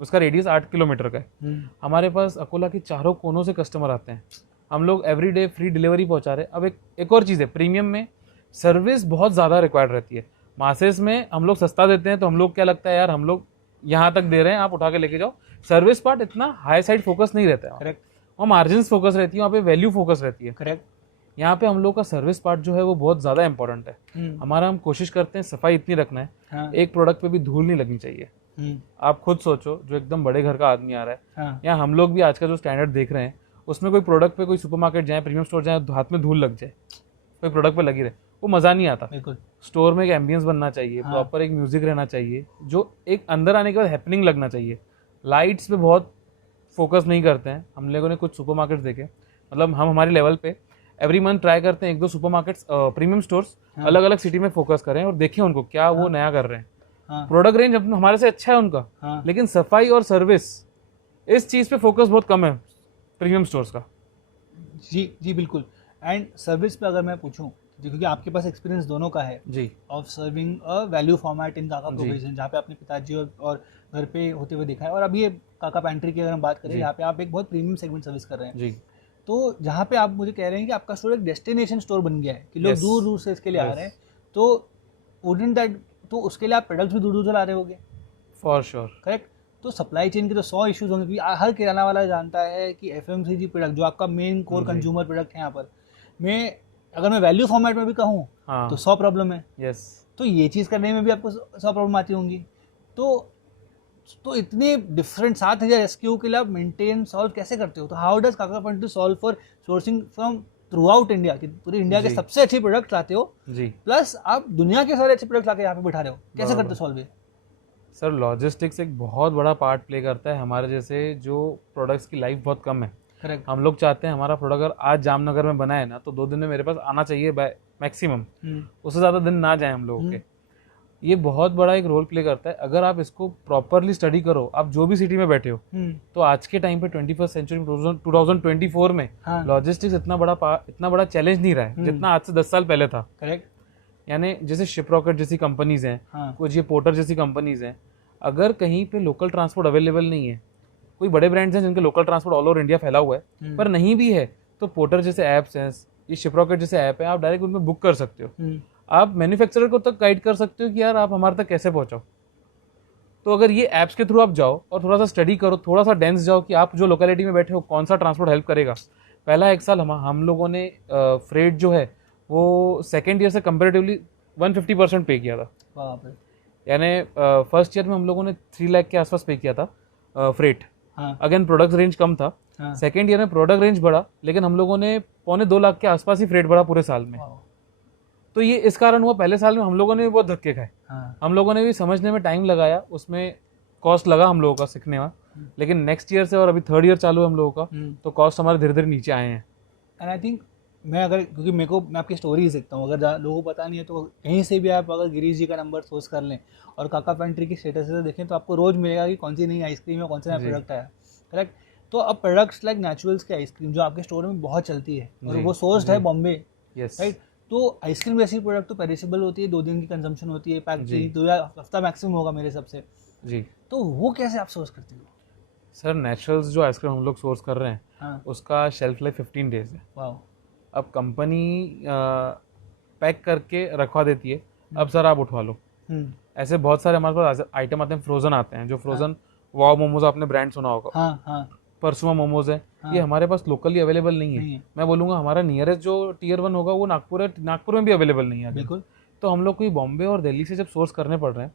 उसका रेडियस 8 किलोमीटर का है। हमारे पास अकोला के चारों कोनों से कस्टमर आते हैं। हम लोग एवरीडे फ्री डिलीवरी पहुंचा रहे हैं। अब एक और चीज़ है, प्रीमियम में सर्विस बहुत ज़्यादा रिक्वायर्ड रहती है। मासेस में हम लोग सस्ता देते हैं तो हम लोग क्या लगता है यार, हम लोग यहाँ तक दे रहे हैं, आप उठा के लेके जाओ। सर्विस पार्ट इतना हाई साइड फोकस नहीं रहता है। करेक्ट। वहाँ मार्जिन फोकस रहती है, वहाँ पे वैल्यू फोकस रहती है। करेक्ट। यहाँ पे हम लोग का सर्विस पार्ट जो है वो बहुत ज़्यादा इंपॉर्टेंट है। हमारा हम कोशिश करते हैं सफाई इतनी रखना है, हाँ। एक प्रोडक्ट पे भी धूल नहीं लगनी चाहिए। आप खुद सोचो, जो एकदम बड़े घर का आदमी आ रहा है, हाँ। या हम लोग भी आज का जो स्टैंडर्ड देख रहे हैं, उसमें कोई प्रोडक्ट पे, कोई सुपरमार्केट जाए, प्रीमियम स्टोर जाए, हाथ में धूल लग जाए, कोई प्रोडक्ट पे लगी रहे, वो मज़ा नहीं आता। बिल्कुल। स्टोर में एक एम्बियंस बनना चाहिए, हाँ। प्रॉपर एक म्यूजिक रहना चाहिए, जो एक अंदर आने के बाद हैपनिंग लगना चाहिए। लाइट्स पे बहुत फोकस नहीं करते हैं हम लोगों ने। कुछ सुपरमार्केट्स देखे, मतलब हम हमारे लेवल पे एवरी मंथ ट्राई करते हैं 1-2 सुपरमार्केट्स, प्रीमियम स्टोर्स हाँ। अलग अलग सिटी में फोकस करें और देखें उनको क्या वो नया कर रहे हैं। हाँ। प्रोडक्ट रेंज हमारे से अच्छा है उनका, हाँ। लेकिन सफाई और सर्विस, इस चीज़ पे फोकस बहुत कम है प्रीमियम स्टोर्स का। जी जी बिल्कुल। एंड सर्विस पे अगर मैं पूछूं, क्योंकि आपके पास एक्सपीरियंस दोनों का है जी of serving a value format in काका जी। प्रोविजन, जहाँ पे अपने पिताजी और घर पे होते हुए देखा है, और अभी ये काका पैंट्री की अगर हम बात करें, जी। यहाँ पे आप एक बहुत प्रीमियम सेगमेंट सर्विस कर रहे हैं। जी तो जहाँ पे आप मुझे कह रहे हैं कि आपका स्टोर एक डेस्टिनेशन स्टोर बन गया है, कि लोग Yes. दूर दूर से इसके लिए आ Yes. रहे हैं, तो वुडंट दैट, तो उसके लिए आप प्रोडक्ट्स भी दूर दूर से ला रहे होगे? For sure. करेक्ट। तो सप्लाई चेन के तो 100 इश्यूज होंगे, क्योंकि हर किराना वाला जानता है कि FMCG प्रोडक्ट जो आपका मेन कोर जी। कंज्यूमर प्रोडक्ट है, यहाँ पर मैं अगर मैं वैल्यू फॉर्मेट में भी कहूँ हाँ। तो 100 प्रॉब्लम है। यस। तो ये चीज़ करने में भी आपको 100 प्रॉब्लम आती होंगी। तो इतने डिफरेंट 7000 SKU के लिए आप मेंटेन सॉल्व कैसे करते हो? तो हाउ डज काका pantry solve for sourcing from through out India, कि पूरी इंडिया के जी। सबसे अच्छे प्रोडक्ट लाते हो, जी प्लस आप दुनिया के सारे अच्छे प्रोडक्ट लाके यहाँ पे बिठा रहे हो, कैसे बराबर। करते हो सॉल्व ये? सर, लॉजिस्टिक्स एक बहुत बड़ा पार्ट प्ले करता है। हमारे जैसे जो प्रोडक्ट्स की लाइफ बहुत कम है, करेक्ट। हम लोग चाहते हैं हमारा प्रोडक्ट अगर आज जामनगर में बना है ना, तो 2 दिन में मेरे पास आना चाहिए बाय मैक्सिमम। उससे ज़्यादा दिन ना जाए हम लोगों के। ये बहुत बड़ा एक रोल प्ले करता है। अगर आप इसको प्रॉपरली स्टडी करो, आप जो भी सिटी में बैठे हो, तो आज के टाइम पे 21st सेंचुरी 2024 में हाँ। लॉजिस्टिक्स इतना बड़ा चैलेंज नहीं रहा है जितना आज से 10 साल पहले था। करेक्ट। यानी जैसे शिपरॉकेट जैसी कंपनीज हैं, हाँ। कुछ ये पोर्टर जैसी कंपनीज हैं, अगर कहीं पे लोकल ट्रांसपोर्ट अवेलेबल नहीं है, कोई बड़े ब्रांड्स हैं जिनके local transport all over India फैला हुआ है, पर नहीं भी है, तो पोर्टर जैसे ऐप्स हैं, ये शिपरॉकेट जैसे ऐप है, आप डायरेक्ट उनमें बुक कर सकते हो। आप मैन्युफैक्चरर को तक गाइड कर सकते हो कि यार आप हमारे तक कैसे पहुंचाओ। तो अगर ये ऐप्स के थ्रू आप जाओ और थोड़ा सा स्टडी करो, थोड़ा सा डेंस जाओ कि आप जो लोकेलिटी में बैठे हो कौन सा ट्रांसपोर्ट हेल्प करेगा। पहला 1 साल हम लोगों ने फ्रेट जो है वो सेकेंड ईयर से कंपेरेटिवली 150% पे किया था। बाप रे। यानी फर्स्ट ईयर में हम लोगों ने 3 लाख के आसपास पे किया था फ्रेट। हाँ। अगेन प्रोडक्ट रेंज कम था। हाँ। सेकेंड ईयर में प्रोडक्ट रेंज बढ़ा, लेकिन हम लोगों ने 2.25 लाख के आसपास ही फ्रेट बढ़ा पूरे साल में। तो ये इस कारण हुआ, पहले साल में हम लोगों ने भी बहुत धक्के खाए, हाँ हम लोगों ने भी समझने में टाइम लगाया, उसमें कॉस्ट लगा हम लोगों का सीखने में, लेकिन नेक्स्ट ईयर से और अभी थर्ड ईयर चालू है हम लोगों का, तो कॉस्ट हमारे धीरे धीरे नीचे आए हैं। एंड आई थिंक मैं अगर, क्योंकि मैं आपकी स्टोरी देखता हूँ, अगर लोगों को पता नहीं है तो कहीं से भी आप अगर गिरीश जी का नंबर सोर्स कर लें और काका पेंट्री की स्टेटस से देखें तो आपको रोज मिलेगा कि कौन सी नई आइसक्रीम है, कौन सा नया जी। प्रोडक्ट आया, करेक्ट। तो अब प्रोडक्ट्स लाइक नेचुरल्स की आइसक्रीम जो आपके स्टोर में बहुत चलती है और जी, वो सोर्स्ड है जी। बॉम्बे, यस। राइट। तो आइसक्रीम जैसी प्रोडक्ट तो पेरिशेबल होती है, 2 दिन की कंजम्पशन होती है, पैक जी। 2 या हफ्ता मैक्सिमम होगा मेरे हिसाब से। जी तो वो कैसे आप सोर्स करते हो? सर, नेचुरल्स जो आइसक्रीम हम लोग सोर्स कर रहे हैं, हाँ, उसका शेल्फ लाइफ 15 डेज है। वाह। अब कंपनी पैक करके रखवा देती है, अब सर आप उठवा लो। ऐसे बहुत सारे हमारे पास आइटम आते हैं, फ्रोजन आते हैं, जो फ्रोजन वाव मोमोज आपने ब्रांड सुना होगा, हाँ हाँ परसुमा मोमोज है, हाँ। ये हमारे पास लोकली अवेलेबल नहीं नहीं है। है। मैं बोलूँगा हमारा नियरेस्ट जो टियर 1 होगा वो नागपुर है, नागपुर में भी अवेलेबल नहीं है अभी। बिल्कुल। तो हम लोग को ये बॉम्बे और दिल्ली से जब सोर्स करने पड़ रहे हैं,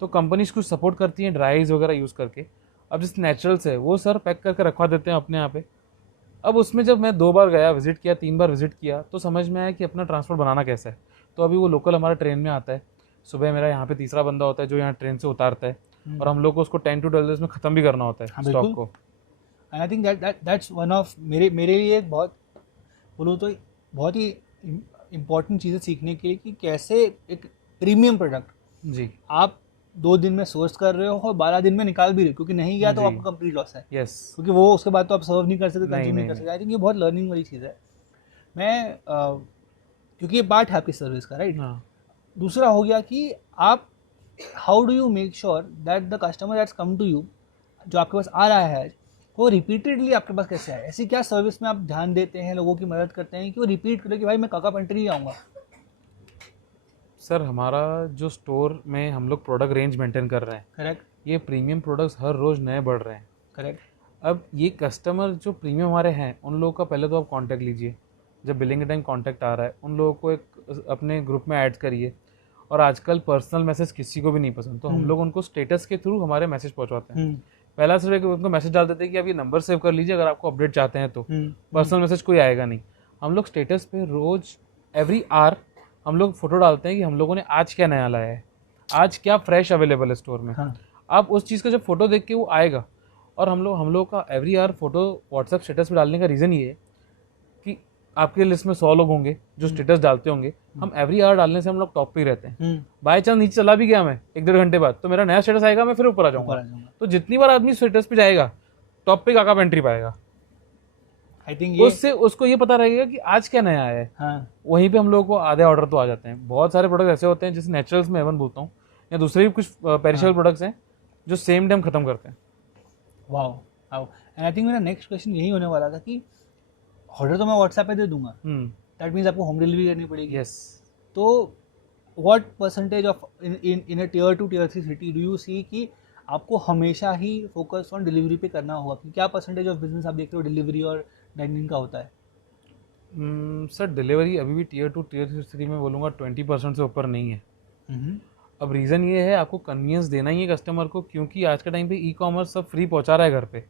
तो कंपनीज कुछ सपोर्ट करती हैं ड्राइज वगैरह यूज़ करके। अब जिस नेचुरल्स है वो सर पैक करके रखवा देते हैं अपने यहाँ पे। अब उसमें जब मैं 2 बार गया, विजिट किया, 3 बार विजिट किया, तो समझ में आया कि अपना ट्रांसपोर्ट बनाना कैसा है। तो अभी वो लोकल हमारा ट्रेन में आता है, सुबह मेरा यहाँ पे तीसरा बंदा होता है जो यहाँ ट्रेन से उतारता है, और हम लोग को उसको 10 to 12 डेज में ख़त्म भी करना होता है स्टॉक को। And I think that's one of मेरे लिए एक बहुत, बोलूँ तो बहुत ही इम्पोर्टेंट चीज़ें सीखने के लिए कि कैसे एक प्रीमियम प्रोडक्ट जी। आप 2 दिन में सोर्स कर रहे हो और 12 दिन में निकाल भी रहे हो, क्योंकि नहीं गया तो जी। आपको कंप्लीट लॉस है, यस। क्योंकि वो उसके बाद तो आप सर्व नहीं कर सकते, कंज्यूम नहीं नहीं, कर सकते। आई थिंक ये बहुत लर्निंग वाली चीज़ है। मैं क्योंकि ये पार्ट है आपकी सर्विस का, राइट। हाँ। दूसरा हो गया कि आप how do you make sure that the customer that's come to you, जो आपके पास आ रहा है, वो रिपीटेडली आपके पास कैसे आए? ऐसी क्या सर्विस में आप ध्यान देते हैं, लोगों की मदद करते हैं कि वो रिपीट करें कि भाई मैं काका पेंट्री ही आऊँगा? सर, हमारा जो स्टोर में हम लोग प्रोडक्ट रेंज मेंटेन कर रहे हैं, करेक्ट ये प्रीमियम प्रोडक्ट्स हर रोज़ नए बढ़ रहे हैं। करेक्ट। अब ये कस्टमर जो प्रीमियम हमारे हैं, उन लोगों का पहले तो आप कांटेक्ट लीजिए, जब बिलिंग के टाइम कांटेक्ट आ रहा है उन लोगों को एक अपने ग्रुप में ऐड करिए। और आजकल पर्सनल मैसेज किसी को भी नहीं पसंद, तो हम लोग उनको स्टेटस के थ्रू हमारे मैसेज पहुंचवाते हैं। पहला सिर्फ एक उनको मैसेज डाल देते हैं कि आप ये नंबर सेव कर लीजिए, अगर आपको अपडेट चाहते हैं तो। पर्सनल मैसेज कोई आएगा नहीं। हम लोग स्टेटस पे रोज एवरी आवर हम लोग फोटो डालते हैं कि हम लोगों ने आज क्या नया लाया है, आज क्या फ्रेश अवेलेबल है स्टोर में। हाँ। आप उस चीज़ का जब फोटो देख के वो आएगा, और हम लोग का every hour photo WhatsApp status पे डालने का रीज़न ये है कि आपके लिस्ट में 100 लोग होंगे जो स्टेटस डालते होंगे, हम एवरी आवर डालने से हम लोग टॉप पे ही रहते हैं। बाई चांस नीचे चला भी गया मैं 1-1.5 घंटे बाद, तो मेरा नया स्टेटस आएगा, मैं फिर ऊपर आ जाऊंगा। तो जितनी बार आदमी स्टेटस पे जाएगा, टॉप पे काका पेंट्री पाएगा। आई थिंक ये उससे उसको ये पता रहेगा कि आज क्या नया आया है। हाँ। वहीं पे हम लोगों को आधे ऑर्डर तो आ जाते हैं। बहुत सारे प्रोडक्ट ऐसे होते हैं जैसे नेचुरल्स में एवन बोलता हूँ, या दूसरे भी कुछ पेरिशेबल प्रोडक्ट्स हैं जो सेम टाइम खत्म करते हैं। Wow wow. And I think मेरा नेक्स्ट क्वेश्चन यही होने वाला था कि ऑर्डर तो मैं व्हाट्सएप पे दे दूंगा, दैट मीन्स आपको होम डिलीवरी करनी पड़ेगी। यस। तो what percentage of in a tier 2 tier 3 city do you see कि आपको हमेशा ही फोकस ऑन डिलीवरी पे करना होगा? कि क्या परसेंटेज ऑफ बिजनेस आप देख रहे हो डिलीवरी और डाइनिंग का होता है? सर, डिलीवरी अभी भी टियर 2 टियर 3 में बोलूँगा 20% से ऊपर नहीं है। अब रीज़न ये है, आपको कन्वीनियंस देना ही है कस्टमर को, क्योंकि आज के टाइम पे ई कॉमर्स सब फ्री पहुंचा रहा है घर पे।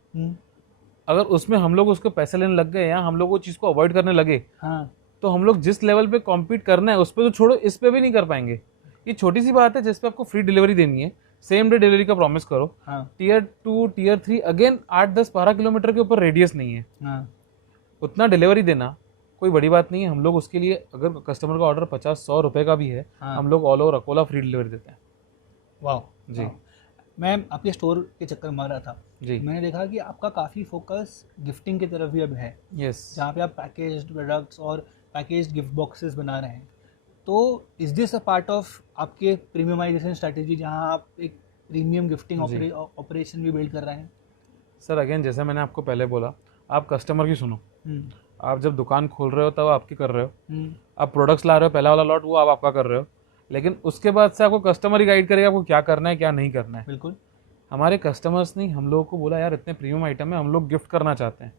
अगर उसमें हम लोग उसको पैसे लेने लग गए या हम लोग वो चीज़ को अवॉइड करने लगे, हाँ। तो हम लोग जिस लेवल पे कॉम्पीट करना है उस पर तो छोड़ो, इस पे भी नहीं कर पाएंगे। ये छोटी सी बात है जिस पे आपको फ्री डिलीवरी देनी है, सेम डे डिलीवरी का प्रॉमिस करो। हाँ। टियर 2 टियर 3 अगेन 8-10-12 किलोमीटर के ऊपर रेडियस नहीं है, हाँ। उतना डिलीवरी देना कोई बड़ी बात नहीं है। हम लोग उसके लिए अगर कस्टमर का ऑर्डर 50-100 रुपये का भी है, हाँ। हम लोग all over Akola free delivery देते हैं। वाह जी। मैं आपके स्टोर के चक्कर मार रहा था जी। मैंने देखा कि आपका काफ़ी फोकस गिफ्टिंग की तरफ भी अब है, यस। जहाँ पे आप पैकेज्ड प्रोडक्ट्स और पैकेज्ड गिफ्ट बॉक्सेस बना रहे हैं। तो is this a part of आपके प्रीमियमाइजेशन स्ट्रैटेजी, जहाँ आप एक प्रीमियम गिफ्टिंग ऑपरेशन भी बिल्ड कर रहे हैं? सर, अगेन जैसे मैंने आपको पहले बोला, आप कस्टमर की सुनो। आप जब दुकान खोल रहे हो तब आपकी कर रहे हो, आप प्रोडक्ट्स ला रहे हो, पहला वाला लॉट वो आप आपका कर रहे हो, लेकिन उसके बाद से आपको कस्टमर ही गाइड करेगा आपको क्या करना है क्या नहीं करना है। बिल्कुल। हमारे कस्टमर्स ने हम लोगों को बोला, यार इतने प्रीमियम आइटम है, हम लोग गिफ्ट करना चाहते हैं।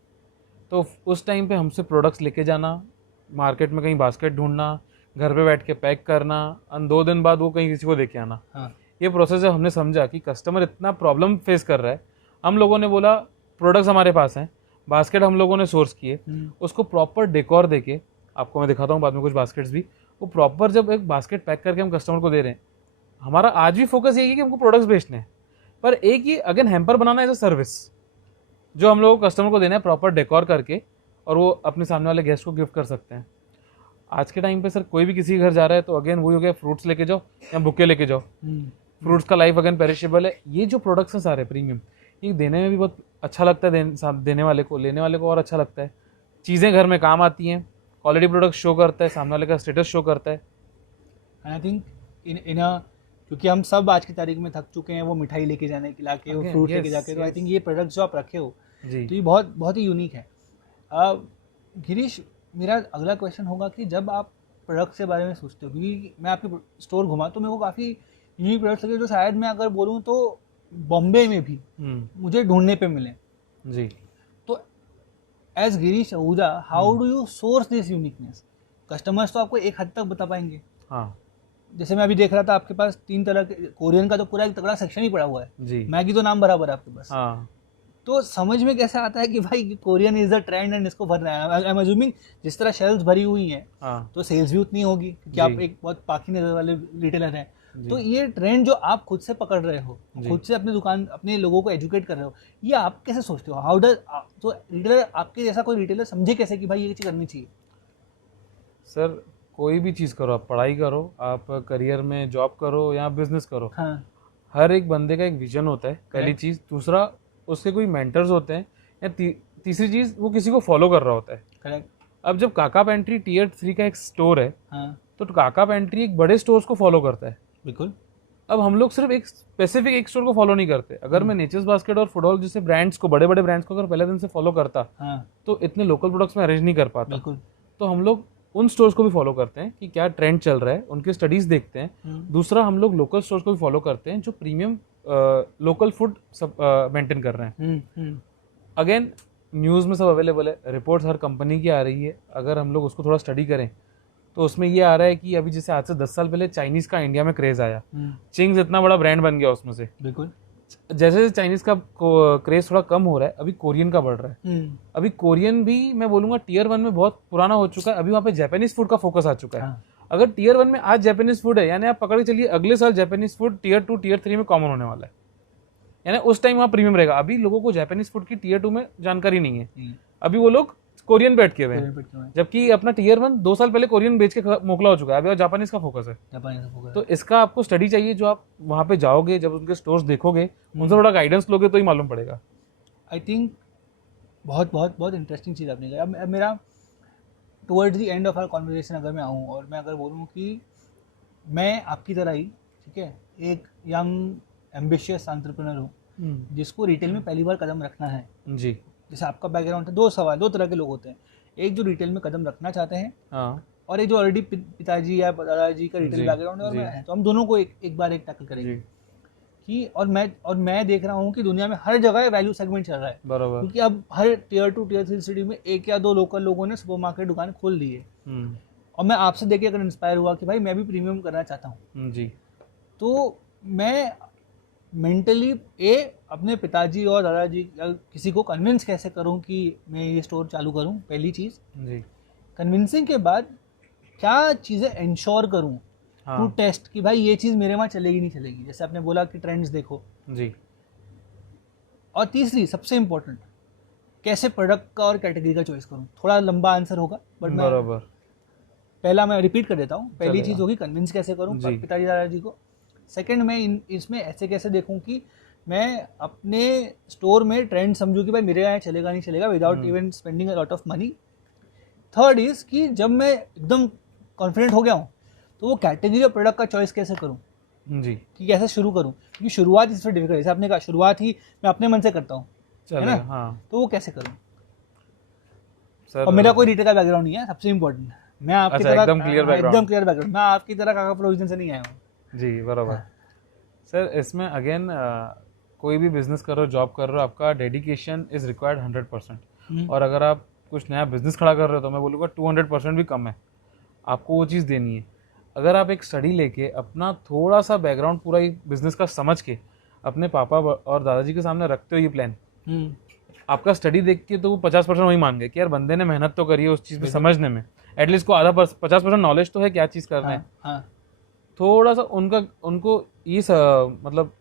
तो उस टाइम पे हमसे प्रोडक्ट्स लेके जाना, मार्केट में कहीं बास्केट ढूंढना, घर पे बैठ के पैक करना, और 2 दिन बाद वो कहीं किसी को देके आना। हाँ। ये प्रोसेस जब हमने समझा कि कस्टमर इतना प्रॉब्लम फेस कर रहा है, हम लोगों ने बोला प्रोडक्ट्स हमारे पास हैं, बास्केट हम लोगों ने सोर्स किए, उसको प्रॉपर डेकोर देके, आपको मैं दिखाता हूँ बाद में कुछ बास्केट्स भी, वो प्रॉपर जब एक बास्केट पैक करके हम कस्टमर को दे रहे हैं, हमारा आज भी फोकस यही है कि हमको प्रोडक्ट्स बेचने हैं, पर एक ही अगेन हैम्पर बनाना एज अ सर्विस जो हम लोग को कस्टमर को देना है प्रॉपर डेकोर करके, और वो अपने सामने वाले गेस्ट को गिफ्ट कर सकते हैं। आज के टाइम पे सर कोई भी किसी के घर जा रहा है तो अगेन वही हो गया, फ्रूट्स लेके जाओ या बुके लेके जाओ। फ्रूट्स का लाइफ अगेन पेरिशेबल है। ये जो प्रोडक्ट्स हैं सारे प्रीमियम, ये देने में भी बहुत अच्छा लगता है, देने वाले को, लेने वाले को और अच्छा लगता है। चीज़ें घर में काम आती हैं, क्वालिटी प्रोडक्ट शो करता है, सामने वाले का स्टेटस शो करता है। एंड आई थिंक इन अ क्योंकि हम सब आज की तारीख में थक चुके हैं वो मिठाई लेके जाने के लाके, वो फ्रूट लेके जाके, तो आई थिंक ये प्रोडक्ट्स जो आप रखे हो जी, तो ये बहुत बहुत ही यूनिक है। गिरीश, मेरा अगला क्वेश्चन होगा कि जब आप प्रोडक्ट के बारे में सोचते हो, क्योंकि मैं आपके स्टोर घुमा तो मेरे को काफ़ी यूनिक प्रोडक्ट्स लगे जो शायद मैं अगर बोलूँ तो बॉम्बे में भी मुझे ढूंढने पे मिले जी। तो as Girish Ahuja, how do you source this uniqueness? Customers तो आपको एक हद तक बता पाएंगे, हाँ जैसे मैं अभी देख रहा था आपके पास 3 तरह के कोरियन का तो पूरा एक तगड़ा सेक्शन ही पड़ा हुआ है जी, मैगी तो नाम बराबर है आपके पास। हाँ तो समझ में कैसे आता है कि भाई Korean is the trend and इसको भर रहा है? आई एम अज्यूमिंग जिस तरह शेल्फ्स भरी हुई हैं हाँ तो सेल्स भी उतनी होगी क्योंकि जी। आप एक बहुत पाकी नजर वाले रिटेलर हैं। जी। तो ये ट्रेंड जो आप खुद से पकड़ रहे हो, जी। खुद से अपनी दुकान अपने लोगों को एजुकेट कर रहे हो, ये आप कैसे सोचते हो? हाउ डज तो रिटेलर आपके जैसा कोई रिटेलर समझे कैसे कि भाई ये चीज़ करनी चाहिए? सर कोई भी चीज़ करो, आप पढ़ाई करो, आप करियर में जॉब करो या बिजनेस करो, हाँ हर एक बंदे का एक विजन होता है, पहली Correct. चीज़। दूसरा, उसके कोई मेंटर्स होते हैं, या तीसरी चीज़ वो किसी को फॉलो कर रहा होता है। करेक्ट। अब जब काका पेंट्री टियर 3 का एक स्टोर है, हाँ तो काका पेंट्री एक बड़े स्टोर्स को फॉलो करता है। बिल्कुल। अब हम लोग सिर्फ एक स्पेसिफिक एक स्टोर को फॉलो नहीं करते। अगर मैं नेचर्स बास्केट और फुटबॉल जैसे ब्रांड्स को, बड़े बड़े ब्रांड्स को अगर पहले दिन से फॉलो करता, हाँ तो इतने लोकल प्रोडक्ट्स में अरेंज नहीं कर पाता। बिल्कुल। तो हम लोग उन स्टोर्स को भी फॉलो करते हैं कि क्या ट्रेंड चल रहा है, उनके स्टडीज देखते हैं। दूसरा, हम लोग लोकल स्टोर्स को भी फॉलो करते हैं जो प्रीमियम लोकल फूड मेंटेन कर रहे हैं। अगेन न्यूज़ में सब अवेलेबल है, रिपोर्ट्स हर कंपनी की आ रही है। अगर हम लोग उसको थोड़ा स्टडी करें तो उसमें ये आ रहा है कि अभी जैसे आज से 10 साल पहले चाइनीज़ का इंडिया में क्रेज़ आया, चिंग्स इतना बड़ा ब्रांड बन गया उसमें से। बिल्कुल। जैसे चाइनीज़ का क्रेज़ थोड़ा कम हो रहा है, अभी कोरियन का बढ़ रहा है। अभी कोरियन भी मैं बोलूँगा टियर 1 में बहुत पुराना हो चुका है, अभी वहाँ पे जापानीज़ फूड का फोकस आ चुका है। हाँ। अगर टियर 1 में आज जापानीज़ फूड है, यानी आप पकड़ के चलिए अगले साल जापानीज़ फूड टियर 2 टियर 3 में कॉमन होने वाला है, यानी उस टाइम वहाँ प्रीमियम रहेगा। अभी लोगों को जापानीज़ फूड की टियर 2 में जानकारी नहीं है, अभी वो लोग कोरियन पे अटके हुए हैं, जबकि अपना टियर 1 2 साल पहले कोरियन बेच के मोकला हो चुका है, अभी और जापानीज़ का फोकस है। तो इसका आपको स्टडी चाहिए, जो आप वहाँ पे जाओगे, जब उनके स्टोर्स देखोगे, उनसे थोड़ा गाइडेंस लोगे तो ही मालूम पड़ेगा। आई थिंक बहुत बहुत बहुत इंटरेस्टिंग चीज़ आपने कहा। अब मेरा towards the end of our conversation अगर मैं आऊँ और मैं अगर बोलूँ कि मैं आपकी तरह ही, ठीक है, एक यंग एम्बिशियस एंटरप्रेन्योर हूँ जिसको रिटेल में पहली बार कदम रखना है। जी। जैसे आपका बैकग्राउंड है, दो तरह के लोग होते हैं, एक जो रिटेल में कदम रखना चाहते हैं, हाँ और एक जो ऑलरेडी पिताजी या दादाजी का रिटेल जी, बैकग्राउंड है और जी। मैं है, तो हम दोनों को एक बार टैकल करेंगे। जी, कि और मैं देख रहा हूँ कि दुनिया में हर जगह वैल्यू सेगमेंट चल रहा है, बराबर। क्योंकि अब हर टियर 2 टियर 3 सिटी में एक या दो लोकल लोगों ने सुपरमार्केट दुकान खोल ली है। और मैं आपसे देख के अगर इंस्पायर हुआ कि भाई मैं भी प्रीमियम करना चाहता हूँ, जी, तो मैं मेंटली अपने पिताजी और दादाजी किसी को कन्विंस कैसे करूं कि मैं ये स्टोर चालू करूं, पहली चीज़। जी, कन्विंसिंग के बाद क्या चीज़ें इंश्योर करूं टू हाँ टेस्ट कि भाई ये चीज़ मेरे वहाँ चलेगी नहीं चलेगी, जैसे आपने बोला कि ट्रेंड्स देखो। जी, और तीसरी सबसे इम्पोर्टेंट, कैसे प्रोडक्ट का और कैटेगरी का चॉइस करूं। थोड़ा लंबा आंसर होगा बट मैं बराबर। पहला मैं रिपीट कर देता हूँ। पहली चलेगा। चीज़ होगी कन्विंस कैसे करूँ जी। पिताजी दादाजी को। सेकंड में इसमें ऐसे कैसे देखूँ कि मैं अपने स्टोर में ट्रेंड समझूँ कि भाई मेरे यहाँ चलेगा नहीं चलेगा without even spending a lot of money. Third is कि जब मैं एकदम कॉन्फिडेंट हो गया हूँ तो वो कैटेगरी और प्रोडक्ट का चॉइस कैसे करूँ, जी, कि कैसे शुरू करूँ, क्योंकि शुरुआत इससे डिफिकल्ट, जैसे आपने कहा शुरुआत ही मैं अपने मन से करता हूँ, चलेगा। ना? हाँ तो वो कैसे करूँ। सर, और मेरा कोई रिटेल का बैकग्राउंड नहीं है, सबसे इम्पोर्टेंट। मैं आपकी अच्छा, तरह एकदम clear background। एकदम क्लियर बैकग्राउंड, मैं आपकी तरह काका प्रोविजन से नहीं आया हूँ। जी, बराबर। सर इसमें अगेन कोई भी बिजनेस कर रहे हो, जॉब कर रहे हो, आपका डेडिकेशन इज रिक्वायर्ड 100%। और अगर आप कुछ नया बिजनेस खड़ा कर रहे हो तो मैं बोलूँगा 200% भी कम है, आपको वो चीज़ देनी है। अगर आप एक स्टडी लेके अपना थोड़ा सा बैकग्राउंड पूरा बिजनेस का समझ के अपने पापा और दादाजी के सामने रखते हो ये प्लान, आपका स्टडी देख के तो वो 50% वही मान गए कि यार बंदे ने मेहनत तो करी है उस चीज़ में समझने में, एटलीस्ट को आधा 50% नॉलेज तो है क्या चीज़ करना है। हाँ हाँ थोड़ा सा उनको ये मतलब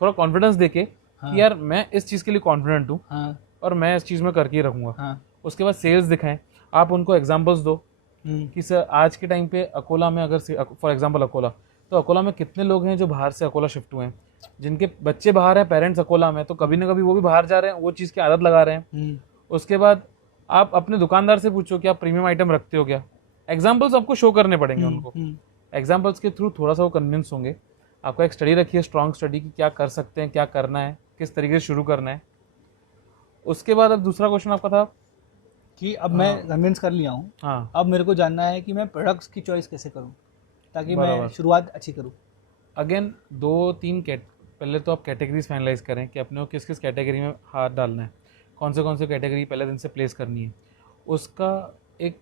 थोड़ा कॉन्फिडेंस देके हाँ कि यार मैं इस चीज़ के लिए कॉन्फिडेंट हूँ हाँ और मैं इस चीज़ में करके ही रखूँगा। हाँ। उसके बाद सेल्स दिखाएं, आप उनको एग्जांपल्स दो कि सर आज के टाइम पे अकोला में अगर फॉर एग्जांपल अकोला, तो अकोला में कितने लोग हैं जो बाहर से अकोला शिफ्ट हुए हैं, जिनके बच्चे बाहर हैं, पेरेंट्स अकोला में, तो कभी ना कभी वो भी बाहर जा रहे हैं, वो चीज़ की आदत लगा रहे हैं। उसके बाद आप अपने दुकानदार से पूछो कि आप प्रीमियम आइटम रखते हो क्या, एग्जाम्पल्स आपको शो करने पड़ेंगे उनको। एग्जाम्पल्स के थ्रू थोड़ा सा वो कन्विंस होंगे। आपका एक स्टडी रखिए, स्ट्रॉन्ग स्टडी की क्या कर सकते हैं, क्या करना है, किस तरीके से शुरू करना है। उसके बाद अब दूसरा क्वेश्चन आपका था कि अब मैं कन्विंस कर लिया हूँ, हाँ अब मेरे को जानना है कि मैं प्रोडक्ट्स की चॉइस कैसे करूँ ताकि मैं बराबर। शुरुआत अच्छी करूँ। अगेन 2-3 पहले तो आप कैटेगरीज फाइनलाइज करें कि अपने को किस किस कैटेगरी में हाथ डालना है, कौन से कैटेगरी पहले दिन से प्लेस करनी है। उसका एक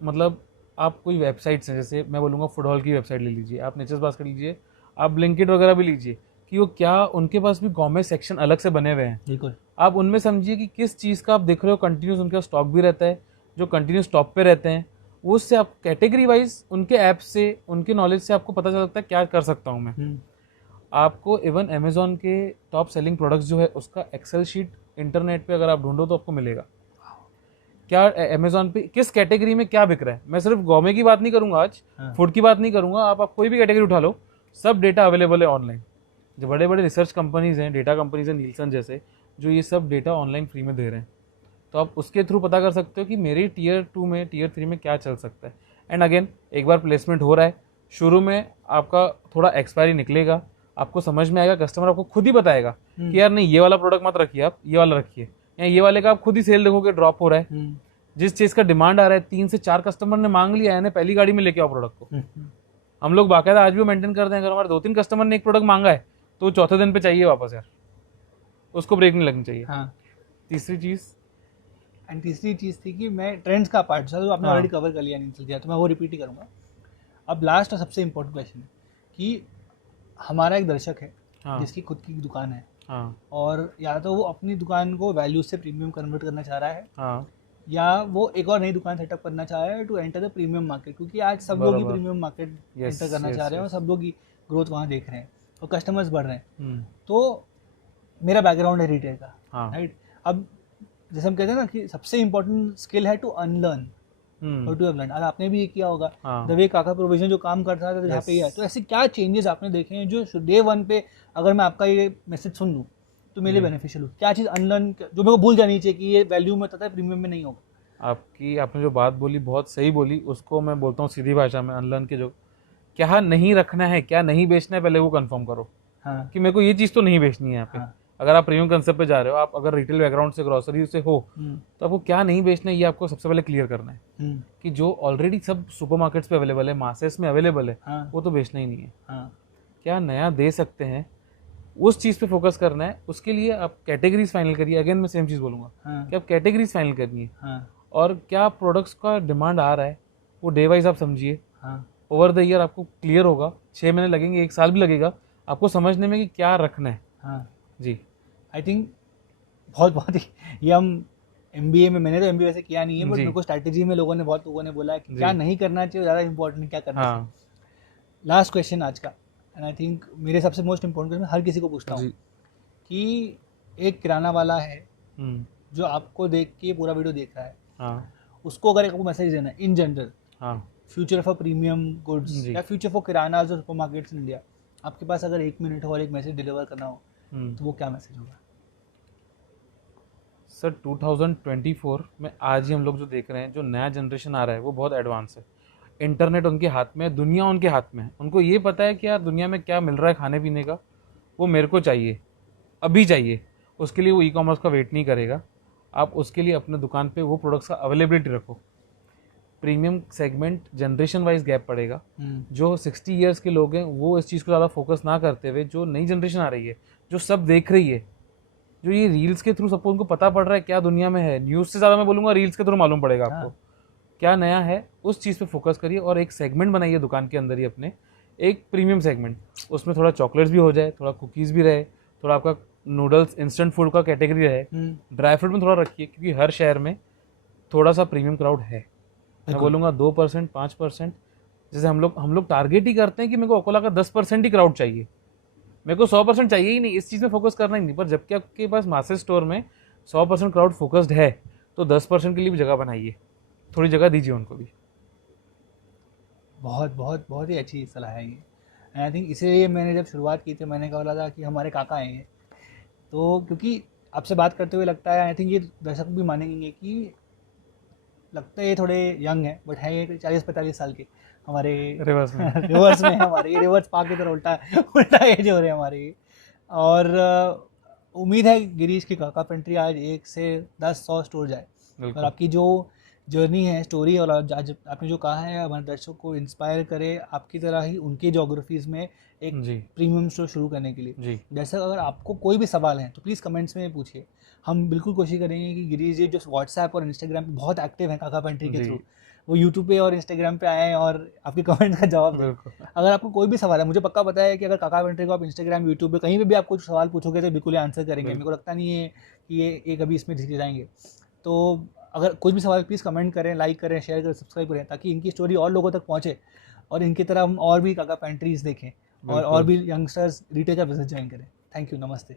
मतलब आप कोई वेबसाइट्स हैं, जैसे मैं बोलूँगा फुटहॉल की वेबसाइट ले लीजिए, आप नेचर्स बास्केट लीजिए, आप ब्लिंकिट वगैरह भी लीजिए, कि वो क्या उनके पास भी गवर्नमेंट सेक्शन अलग से बने हुए हैं। बिल्कुल। आप उनमें समझिए कि किस चीज़ का आप देख रहे हो कंटिन्यूस उनका स्टॉक भी रहता है, जो कंटिन्यूस टॉप पे रहते हैं, वो उससे आप कैटेगरी वाइज उनके ऐप से, उनके नॉलेज से आपको पता चल सकता है क्या कर सकता हूँ मैं। आपको इवन अमेजोन के टॉप सेलिंग प्रोडक्ट्स जो है उसका एक्सेल शीट इंटरनेट पे अगर आप ढूंढो तो आपको मिलेगा, क्या अमेजोन पे किस कैटेगरी में क्या बिक रहा है। मैं सिर्फ गौमे की बात नहीं करूंगा आज, फूड की बात नहीं करूंगा, आप कोई भी कैटेगरी उठा लो, सब डेटा अवेलेबल है ऑनलाइन। जो बड़े बड़े रिसर्च कंपनीज हैं, डेटा कंपनीज हैं, नीलसन जैसे, जो ये सब डेटा ऑनलाइन फ्री में दे रहे हैं, तो आप उसके थ्रू पता कर सकते हो कि मेरी टियर 2 में, टियर 3 में क्या चल सकता है। एंड अगेन एक बार प्लेसमेंट हो रहा है, शुरू में आपका थोड़ा एक्सपायरी निकलेगा, आपको समझ में आएगा, कस्टमर आपको खुद ही बताएगा कि यार नहीं ये वाला प्रोडक्ट मत रखिए, आप ये वाला रखिए, या ये वाले का आप खुद ही सेल देखोगे ड्रॉप हो रहा है। जिस चीज़ का डिमांड आ रहा है, 3 से 4 कस्टमर ने मांग लिया है, पहली गाड़ी में लेके आओ प्रोडक्ट को। हम लोग बाकायदा आज भी मेंटेन करते हैं, अगर हमारे 2-3 कस्टमर ने एक प्रोडक्ट मांगा है तो चौथे दिन पे चाहिए वापस यार, उसको ब्रेक नहीं लगनी चाहिए। हाँ। तीसरी चीज़ थी कि मैं ट्रेंड्स का पार्ट था, तो आपने ऑलरेडी कवर कर लिया, नहीं चल दिया, तो मैं वो रिपीट ही करूँगा। अब लास्ट और सबसे इम्पोर्टेंट क्वेश्चन है कि हमारा एक दर्शक है जिसकी खुद की दुकान है, और या तो वो अपनी दुकान को वैल्यू से प्रीमियम कन्वर्ट करना चाह रहा है, या वो एक और नई दुकान सेटअप करना चाह रहा है to enter the premium market, क्योंकि आज सब लोग ही प्रीमियम मार्केट एंटर करना चाह रहे हैं और सब लोग ही ग्रोथ वहाँ देख रहे हैं और कस्टमर्स बढ़ रहे हैं। तो मेरा बैकग्राउंड है रिटेल का, राइट। अब जैसे हम कहते हैं ना कि सबसे इम्पोर्टेंट स्किल है टू अनलर्न और टू हैव लर्न। आज आपने भी ये किया होगा, द वे काका प्रोविजन जो काम करता था जहाँ पे ही है, तो ऐसे क्या चेंजेस आपने देखे हैं जो डे 1 पे अगर मैं आपका ये मैसेज सुन लूँ तो मेरे लिए बेनिफिशियल हो? क्या चीज़ अनलर्न जो मेरे को भूल जानी चाहिए कि ये वैल्यू में होता है प्रीमियम में नहीं होगा? आपने जो बात बोली बहुत सही बोली, उसको मैं बोलता हूँ सीधी भाषा में, अनलर्न के जो क्या नहीं रखना है, क्या नहीं बेचना है, पहले वो कंफर्म करो कि मेरे को ये चीज़ तो नहीं बेचनी है यहाँ पे। अगर आप प्रीमियम कंसेप्ट पे जा रहे हो, आप अगर रिटेल बैकग्राउंड से, ग्रोसरी से हो, तो आपको क्या नहीं बेचना है ये आपको सबसे पहले क्लियर करना है कि जो ऑलरेडी सब सुपरमार्केट्स पे अवेलेबल है, मासेस में अवेलेबल है, वो तो बेचना ही नहीं है। क्या नया दे सकते हैं, उस चीज़ पे फोकस करना है। उसके लिए आप कैटेगरीज फाइनल करिए। अगेन मैं सेम चीज़ बोलूँगा कि आप कैटेगरीज फाइनल करनी है, और क्या प्रोडक्ट्स का डिमांड आ रहा है वो डे वाइज आप समझिए। ओवर द ईयर आपको क्लियर होगा, 6 महीने लगेंगे, 1 साल भी लगेगा आपको समझने में कि क्या रखना है। जी, आई थिंक बहुत ही ये हम MBA में, मैंने तो MBA वैसे किया नहीं है, बट मेरे को स्ट्रैटेजी में बहुत लोगों ने बोला है कि क्या नहीं करना चाहिए, ज़्यादा इंपॉर्टेंट क्या करना चाहिए। लास्ट क्वेश्चन आज का, एंड आई थिंक मेरे सबसे मोस्ट इम्पोर्टेंट क्वेश्चन हर किसी को पूछता हूँ कि एक किराना वाला है जो आपको देख के पूरा वीडियो देख रहा है, उसको अगर आपको मैसेज देना है in general, future for premium goods या फ्यूचर फॉर किराना जो सुपरमार्केट्स इन इंडिया, आपके पास अगर 1 मिनट हो और एक मैसेज डिलीवर करना हो तो वो क्या मैसेज होगा? सर 2024 में आज ही हम लोग जो देख रहे हैं, जो नया जनरेशन आ रहा है वो बहुत एडवांस है। इंटरनेट उनके हाथ में है, दुनिया उनके हाथ में है। उनको ये पता है कि यार दुनिया में क्या मिल रहा है खाने पीने का, वो मेरे को चाहिए, अभी चाहिए। उसके लिए वो ई-कॉमर्स का वेट नहीं करेगा। आप उसके लिए अपने दुकान पे वो प्रोडक्ट्स का अवेलेबिलिटी रखो। Premium segment generation wise gap पड़ेगा। जो 60 ईयर्स के लोग हैं वो इस चीज़ को ज़्यादा फोकस ना करते हुए, जो नई जनरेशन आ रही है, जो सब देख रही है, जो ये रील्स के थ्रू सबको उनको पता पड़ रहा है क्या दुनिया में है, न्यूज़ से ज़्यादा मैं बोलूँगा रील्स के थ्रू मालूम पड़ेगा आपको क्या नया है। उस चीज़ पे फोकस करिए और एक सेगमेंट बनाइए दुकान के अंदर ही अपने, एक प्रीमियम सेगमेंट। उसमें थोड़ा चॉकलेट्स भी हो जाए, थोड़ा कुकीज़ भी रहे, थोड़ा आपका नूडल्स इंस्टेंट फूड का कैटेगरी रहे, ड्राई फ्रूट में थोड़ा रखिए, क्योंकि हर शहर में थोड़ा सा प्रीमियम क्राउड है। मैं बोलूँगा 2%, 5%। जैसे हम लोग टारगेट ही करते हैं कि मेरे को अकोला का 10% ही क्राउड चाहिए, मेरे को 100% चाहिए ही नहीं, इस चीज़ में फोकस करना ही नहीं। पर जबकि आपके पास मासेस स्टोर में 100% क्राउड फोकस्ड है, तो 10% के लिए भी जगह बनाइए, थोड़ी जगह दीजिए उनको भी। बहुत बहुत बहुत ही अच्छी सलाह है ये। एंड आई थिंक इसीलिए मैंने जब शुरुआत की थी मैंने कहा था कि हमारे काका हैं ये, तो क्योंकि आपसे बात करते हुए लगता है, आई थिंक ये दर्शक भी मानेंगे कि लगता है ये थोड़े यंग है, बट है ये 40-45 साल के हमारे रिवर्स में रिवर्स में हमारे ये रिवर्स पा की तरह उल्टा उल्टा एज हो रहे हैं हमारे ये। और उम्मीद है गिरीश की काका पेंट्री आज 1 से 10-100 स्टोर जाए। और बिल्कुल आपकी जो जर्नी है, स्टोरी, और आज आपने जो कहा है हमारे दर्शकों को इंस्पायर करे आपकी तरह ही उनके जोग्राफीज़ में एक जी प्रीमियम स्टोर शुरू करने के लिए। जी जैसा अगर आपको कोई भी सवाल है तो प्लीज़ कमेंट्स में पूछिए, हम बिल्कुल कोशिश करेंगे कि गिरीश जी जो व्हाट्सएप और इंस्टाग्राम पे बहुत एक्टिव हैं काका पेंट्री के जी थ्रू, वो यूट्यूब पे और इंस्टाग्राम पे आएँ और आपके कमेंट्स का जवाब दें। बिल्कुल अगर आपको कोई भी सवाल है, मुझे पक्का पता है कि अगर काका पेंट्री को आप इंस्टाग्राम, यूट्यूब पे कहीं पे भी आप कुछ सवाल पूछोगे तो बिल्कुल ही आंसर करेंगे। मेरे को लगता नहीं है कि ये कभी इसमें जाएंगे। तो अगर कोई भी सवाल प्लीज़ कमेंट करें, लाइक करें, शेयर करें, सब्सक्राइब करें, ताकि इनकी स्टोरी और लोगों तक पहुँचे और इनकी तरह हम और भी काका पेंट्रीज देखें और बिल्कुल। भी यंगस्टर्स रिटेल का बिजनेस ज्वाइन करें। थैंक यू, नमस्ते।